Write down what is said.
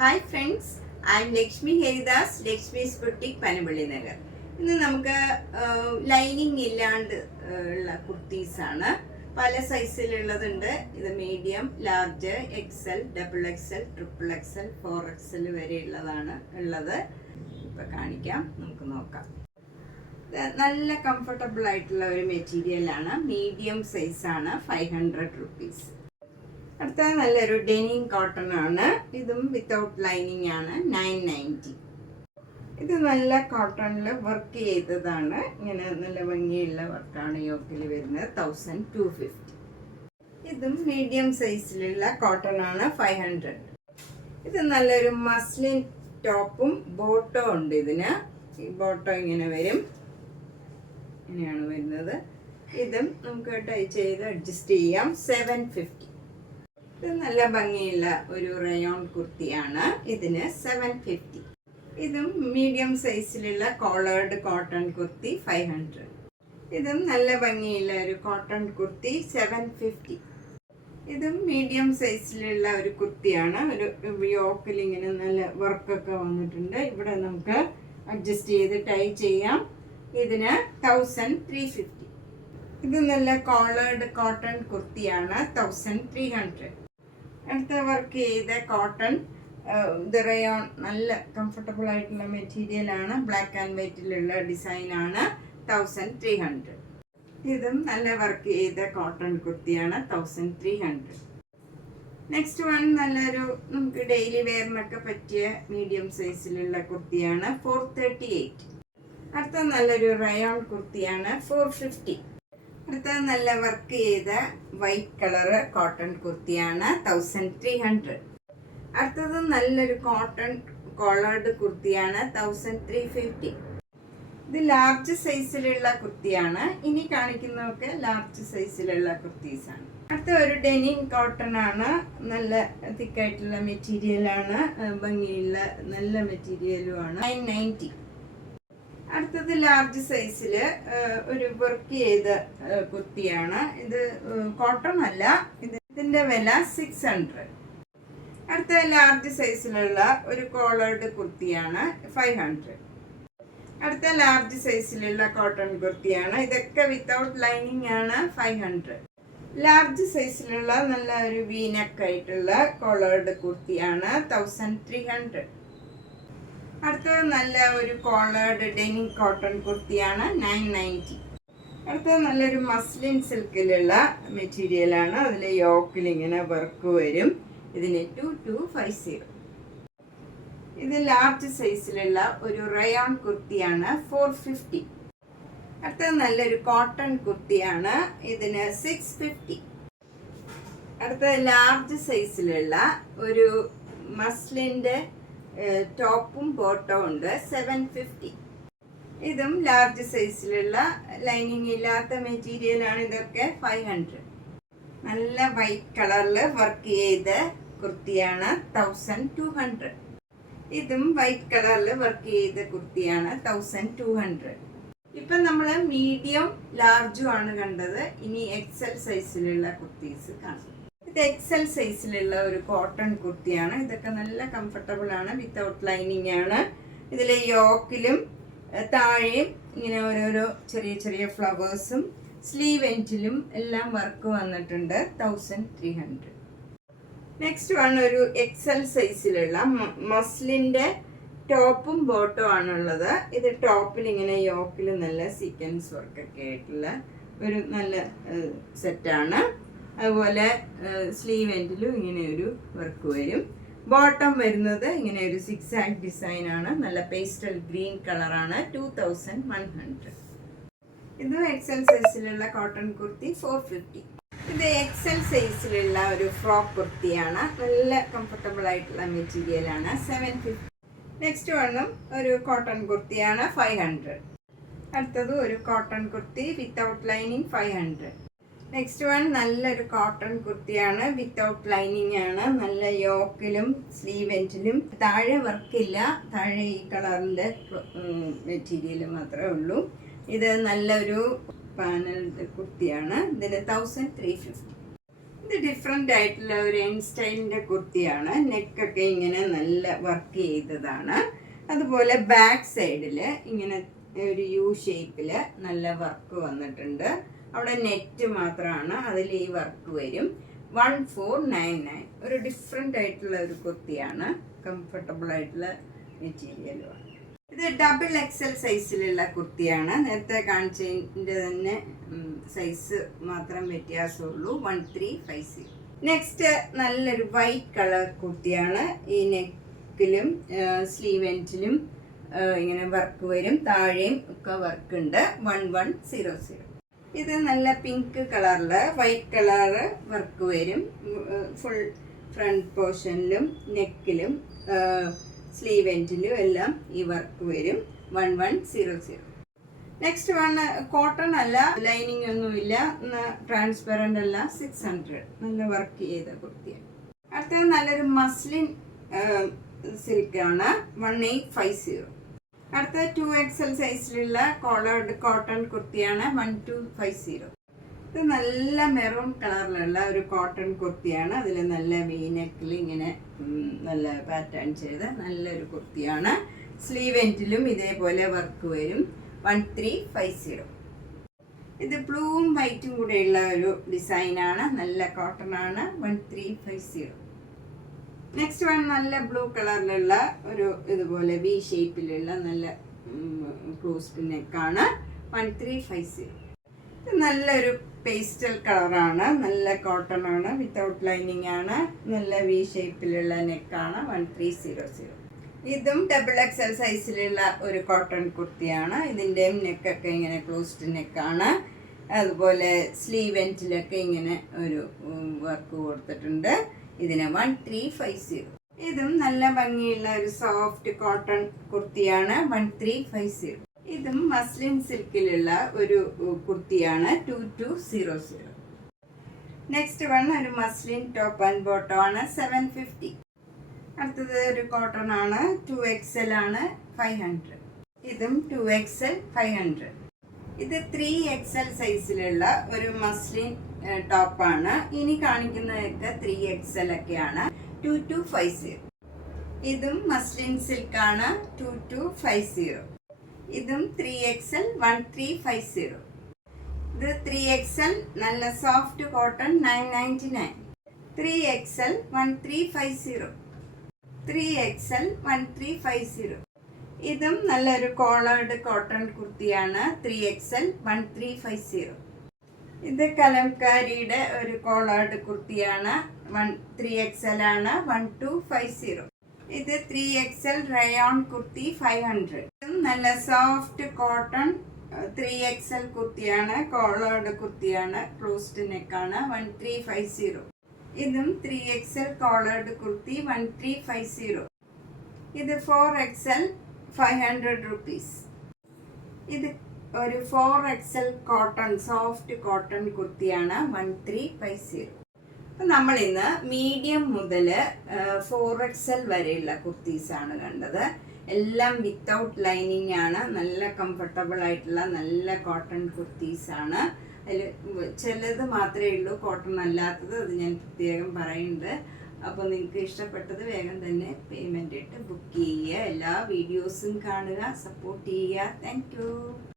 Hi friends, I am Lakshmi Haridas, Lakshmi's boutique, Panampilly Nagar. ഇന്ന് നമുക്ക് lining ഇല്ലാണ്ട് ഉള്ള കുർത്തീസാണ്. പല സൈസിലുള്ളതുണ്ട്. ഇത് medium, large, XL, double XL, triple XL, 4XL വരെ ഉള്ളത്. ഇപ്പം കാണിക്കാം, നമുക്ക് നോക്കാം. നല്ല കംഫർട്ടബിൾ ആയിട്ടുള്ള ഒരു മെറ്റീരിയലാണ്. മീഡിയം സൈസാണ്. 500 റുപ്പീസ്. അടുത്ത നല്ലൊരു ഡെനിം കോട്ടൺ ആണ്. ഇതും വിത്തൗട്ട് ലൈനിങ് ആണ്. 990. ഇത് നല്ല കോട്ടണിൽ വർക്ക് ചെയ്തതാണ്. ഇങ്ങനെ നല്ല ഭംഗിയുള്ള വർക്കാണ് യോക്കിൽ വരുന്നത്. 1250. ഇതും മീഡിയം സൈസിലുള്ള കോട്ടൺ ആണ്. 500. ഇത് നല്ലൊരു മസ്ലിൻ ടോപ്പും ബോട്ടോ ഉണ്ട്. ഇതിന് ഈ ബോട്ടോ ഇങ്ങനെ വരും, ഇങ്ങനെയാണ് വരുന്നത്. ഇതും നമുക്ക് ടൈ ചെയ്ത് അഡ്ജസ്റ്റ് ചെയ്യാം. 750. ഇത് നല്ല ഭംഗിയുള്ള ഒരു റയോൺ കുർത്തിയാണ്. ഇതിന് 750. ഇതും മീഡിയം സൈസിലുള്ള കോളേർഡ് കോട്ടൺ കുർത്തി 500. ഇതും നല്ല ഭംഗിയുള്ള ഒരു കോട്ടൺ കുർത്തി 750. ഇതും മീഡിയം സൈസിലുള്ള ഒരു കുർത്തിയാണ്. ഒരു യോക്കിൽ ഇങ്ങനെ നല്ല വർക്കൊക്കെ വന്നിട്ടുണ്ട്. ഇവിടെ നമുക്ക് അഡ്ജസ്റ്റ് ചെയ്ത് ടൈ ചെയ്യാം. ഇതിന് 1350. ഇത് നല്ല കോളേർഡ് കോട്ടൺ കുർത്തിയാണ്. 1300. അടുത്ത വർക്ക് ചെയ്ത കോട്ടൺ, ഇത് റയോൺ, നല്ല കംഫർട്ടബിൾ ആയിട്ടുള്ള മെറ്റീരിയൽ ആണ്. ബ്ലാക്ക് ആൻഡ് വൈറ്റിലുള്ള ഡിസൈനാണ്. 1300. ഇതും നല്ല വർക്ക് ചെയ്ത കോട്ടൺ കുർത്തിയാണ്. 1300. നെക്സ്റ്റ് വൺ നല്ലൊരു നമുക്ക് ഡെയിലി വെയറിനൊക്കെ പറ്റിയ മീഡിയം സൈസിലുള്ള കുർത്തിയാണ്. 438. അടുത്ത നല്ലൊരു റയോൺ കുർത്തിയാണ്. 450. അടുത്ത നല്ല വർക്ക് ചെയ്ത വൈറ്റ് കളറ് കോട്ടൺ കുർത്തിയാണ്. 1300. അടുത്തത് നല്ലൊരു കോട്ടൺ കോളേർഡ് കുർത്തിയാണ്. 1350. ഇത് ലാർജ് സൈസിലുള്ള കുർത്തിയാണ്. ഇനി കാണിക്കുന്നതൊക്കെ ലാർജ് സൈസിലുള്ള കുർത്തീസാണ്. അടുത്ത ഒരു ഡെനിം കോട്ടൺ ആണ്. നല്ല തിക്കായിട്ടുള്ള മെറ്റീരിയലാണ്. ഭംഗിയുള്ള നല്ല മെറ്റീരിയലുമാണ്. 990. അടുത്തത് ലാർജ് സൈസിൽ ഒരു വർക്ക് ചെയ്ത കുർത്തിയാണ്. ഇത് കോട്ടൺ അല്ല. ഇതിന്റെ വില 600. അടുത്ത ലാർജ് സൈസിലുള്ള ഒരു കോളേർഡ് കുർത്തിയാണ്. 500. അടുത്ത ലാർജ് സൈസിലുള്ള കോട്ടൺ കുർത്തിയാണ്. ഇതൊക്കെ വിത്തൗട്ട് ലൈനിങ് ആണ്. 500. ലാർജ് സൈസിലുള്ള നല്ല ഒരു വീനക്ക് ആയിട്ടുള്ള കോളേർഡ് കുർത്തിയാണ്. 1300. അടുത്തത് നല്ല ഒരു കോളേർഡ് ഡെനിം കോട്ടൺ കുർത്തിയാണ്. 990. അടുത്തത് നല്ലൊരു മസ്ലിൻ സിൽക്കിലുള്ള മെറ്റീരിയലാണ്. അതിൽ യോക്കിൽ ഇങ്ങനെ വർക്ക് വരും. ഇതിന് 2250. ഇത് ലാർജ് സൈസിലുള്ള ഒരു റയോൺ കുർത്തിയാണ്. 450. അടുത്തത് നല്ലൊരു കോട്ടൺ കുർത്തിയാണ്. ഇതിന് 650. അടുത്തത് ലാർജ് സൈസിലുള്ള ഒരു മസ്ലിൻ്റെ ടോപ്പും ബോട്ടവും ഉണ്ട്. 750. ഇതും ലാർജ് സൈസിലുള്ള ലൈനിങ് ഇല്ലാത്ത മെറ്റീരിയലാണ്. ഇതൊക്കെ 500. നല്ല വൈറ്റ് കളറിൽ വർക്ക് ചെയ്ത കുർത്തിയാണ്. 1200. ഇതും വൈറ്റ് കളറിൽ വർക്ക് ചെയ്ത കുർത്തിയാണ്. 1200. ഇപ്പം നമ്മൾ മീഡിയം ലാർജും ആണ് കണ്ടത്. ഇനി എക്സൽ സൈസിലുള്ള കുർത്തീസ് കാണാം. ഇത് എക്സൽ സൈസിലുള്ള ഒരു കോട്ടൺ കുർത്തിയാണ്. ഇതൊക്കെ നല്ല കംഫർട്ടബിൾ ആണ്. വിത്തൗട്ട് ലൈനിങ് ആണ്. ഇതിലെ യോക്കിലും താഴെയും ഇങ്ങനെ ഓരോരോ ചെറിയ ചെറിയ ഫ്ലവേഴ്സും സ്ലീവ് എൻഡിലും എല്ലാം വർക്ക് വന്നിട്ടുണ്ട്. 1300. നെക്സ്റ്റ് വൺ ഒരു എക്സൽ സൈസിലുള്ള മസ്ലിൻ്റെ ടോപ്പും ബോട്ടോ ആണുള്ളത്. ഇത് ടോപ്പിൽ ഇങ്ങനെ യോക്കിൽ നല്ല സീക്വൻസ് വർക്കൊക്കെ ആയിട്ടുള്ള ഒരു നല്ല സെറ്റാണ്. അതുപോലെ സ്ലീവ് എൻഡിലും ഇങ്ങനെ ഒരു വർക്ക് വരും. ബോട്ടം വരുന്നത് ഇങ്ങനെ ഒരു സിക്സാക് ഡിസൈനാണ്. നല്ല പേസ്റ്റൽ ഗ്രീൻ കളറാണ്. 2100. ഇത് എക്സൽ സൈസിലുള്ള കോട്ടൺ കുർത്തി 450. ഇത് എക്സൽ സൈസിലുള്ള ഒരു ഫ്രോക്ക് കുർത്തിയാണ്. നല്ല കംഫർട്ടബിൾ ആയിട്ടുള്ള മെറ്റീരിയലാണ്. 750. നെക്സ്റ്റ് വണ്ണും ഒരു കോട്ടൺ കുർത്തിയാണ്. 500. അടുത്തത് ഒരു cotton kurti without lining 500. Next one നല്ലൊരു കോട്ടൺ കുർത്തിയാണ്. വിത്തൗട്ട് ലൈനിങ് ആണ്. നല്ല യോക്കിലും സ്ലീവ് എൻഡിലും താഴെ വർക്കില്ല. താഴെ ഈ കളറിൻ്റെ മെറ്റീരിയൽ മാത്രമേ ഉള്ളൂ. ഇത് നല്ലൊരു പാനൽ കുർത്തിയാണ്. ഇതിന് 1350. ഇത് ഡിഫറെൻ്റ് ആയിട്ടുള്ള ഒരു എൻ സ്റ്റൈലിൻ്റെ കുർത്തിയാണ്. നെക്കൊക്കെ ഇങ്ങനെ നല്ല വർക്ക് ചെയ്തതാണ്. അതുപോലെ ബാക്ക് സൈഡിൽ ഇങ്ങനെ ഒരു യു ഷേപ്പിൽ നല്ല വർക്ക് വന്നിട്ടുണ്ട്. അവിടെ നെറ്റ് മാത്രമാണ്, അതിൽ ഈ വർക്ക് വരും. 1499. ഒരു ഡിഫറെൻ്റ് ആയിട്ടുള്ള ഒരു കുർത്തിയാണ്. കംഫർട്ടബിൾ ആയിട്ടുള്ള മെറ്റീരിയലുമാണ്. ഇത് ഡബിൾ എക്സൽ സൈസിലുള്ള കുർത്തിയാണ്. നേരത്തെ കാണിച്ചതിൻ്റെ തന്നെ സൈസ് മാത്രം വ്യത്യാസമുള്ളൂ. 1350. നെക്സ്റ്റ് നല്ലൊരു വൈറ്റ് കളർ കുർത്തിയാണ്. ഈ നെക്കിലും സ്ലീവ് എൻഡിലും ഇങ്ങനെ വർക്ക് വരും, താഴെയും ഒക്കെ വർക്ക് ഉണ്ട്. 1100. ഇത് നല്ല പിങ്ക് കളറിൽ വൈറ്റ് കളറ് വർക്ക് വരും. ഫുൾ ഫ്രണ്ട് പോർഷനിലും നെക്കിലും സ്ലീവ് എൻഡിലും എല്ലാം ഈ വർക്ക് വരും. 1100. നെക്സ്റ്റ് വണ് കോട്ടൺ അല്ല, ലൈനിങ് ഒന്നുമില്ല, ട്രാൻസ്പെറൻ്റ് അല്ല. 600. നല്ല വർക്ക് ചെയ്ത കുർത്തിയാണ്. അടുത്തത് നല്ലൊരു മസ്ലിൻ സിൽക്കാണ്. 1850. അടുത്ത 2XL സൈസിലുള്ള കോളേർഡ് കോട്ടൺ കുർത്തിയാണ്. 1250. ഇത് നല്ല മെറൂൺ കളറിലുള്ള ഒരു കോട്ടൺ കുർത്തിയാണ്. അതിൽ നല്ല വീനെക്കിൽ ഇങ്ങനെ നല്ല പാറ്റേൺ ചെയ്ത് നല്ലൊരു കുർത്തിയാണ്. സ്ലീവ് എൻഡിലും ഇതേപോലെ വർക്ക് വരും. 1350. ഇത് ബ്ലൂവും വൈറ്റും കൂടെയുള്ള ഒരു ഡിസൈനാണ്. നല്ല കോട്ടൺ ആണ്. 1350. നെക്സ്റ്റ് വൺ നല്ല ബ്ലൂ കളറിലുള്ള ഒരു ഇതുപോലെ വി ഷേപ്പിലുള്ള നല്ല ക്ലോസ്ഡ് നെക്കാണ്. 1350. ഇത് നല്ലൊരു പേസ്റ്റൽ കളറാണ്. നല്ല കോട്ടൺ ആണ്. വിത്തൗട്ട് ലൈനിങ് ആണ്. നല്ല വി ഷേപ്പിലുള്ള നെക്കാണ്. 1300. ഇതും ഡബിൾ എക്സൽ സൈസിലുള്ള ഒരു കോട്ടൺ കുർത്തിയാണ്. ഇതിൻ്റെയും നെക്കൊക്കെ ഇങ്ങനെ ക്ലോസ്ഡ് നെക്കാണ്. അതുപോലെ സ്ലീവ് എൻഡിലൊക്കെ ഇങ്ങനെ ഒരു വർക്ക് കൊടുത്തിട്ടുണ്ട്. ഇതിന് 1350. ഇതും നല്ല ഭംഗിയുള്ള ഒരു സോഫ്റ്റ് കോട്ടൺ കുർത്തിയാണ്. 1350. ഇതും മസ്ലിൻ സിൽക്കിലുള്ള ഒരു കുർത്തിയാണ്. 2200. നെക്സ്റ്റ് വൺ ഒരു മസ്ലിൻ ടോപ്പ് ആൻഡ് ബോട്ടം ആണ്. 750. അടുത്തത് ഒരു കോട്ടൺ ആണ്. 2XL ആണ്. 500. ഇതും 2XL 500. ഇത് 3XL സൈസിലുള്ള ഒരു മസ്ലിൻ ടോപ്പാണ്. ഇനി കാണിക്കുന്നതൊക്കെ 3XL ഒക്കെയാണ്. 2250. ഇതും മസ്ലിൻ സിൽക്കാണ്. 2250. ഇതും 3XL 1350. ഇത് 3XL നല്ല സോഫ്റ്റ് കോട്ടൺ 999. 3XL 1350. 3XL 1350. ഇതും നല്ലൊരു കോളേർഡ് കോട്ടൺ കുർത്തിയാണ്. 3XL 1350. ഇത് കലംകാരിയുടെ ഒരു കോളേർഡ് കുർത്തിയാണ്. 3XL ആണ്. 1250. ഇത് 3XL റയോൺ കുർത്തി 500. ഇതും നല്ല സോഫ്റ്റ് കോട്ടൺ 3XL കുർത്തിയാണ്. കോളേർഡ് കുർത്തിയാണ്. ക്ലോസ്ഡ് നെക്കാണ്. 1350. ഇതും 3XL കോളേർഡ് കുർത്തി 1350. ഇത് 4XL 500 rupees. ഇത് ഒരു 4XL കോട്ടൺ സോഫ്റ്റ് കോട്ടൺ കുർത്തിയാണ്. 1350. അപ്പം നമ്മൾ ഇന്ന് മീഡിയം മുതൽ 4XL വരെയുള്ള കുർത്തീസാണ് കണ്ടത്. എല്ലാം വിത്തൗട്ട് ലൈനിങ് ആണ്. നല്ല കംഫർട്ടബിൾ ആയിട്ടുള്ള നല്ല കോട്ടൺ കുർത്തീസാണ്. അതിൽ ചിലത് മാത്രമേ ഉള്ളൂ കോട്ടൺ അല്ലാത്തത്. അത് ഞാൻ പ്രത്യേകം പറയുന്നുണ്ട്. അപ്പോൾ നിങ്ങൾക്ക് ഇഷ്ടപ്പെട്ടത് വേഗം തന്നെ പേയ്മെൻ്റ് ഇട്ട് ബുക്ക് ചെയ്യുക. എല്ലാ വീഡിയോസും കാണുക, സപ്പോർട്ട് ചെയ്യുക. Thank you.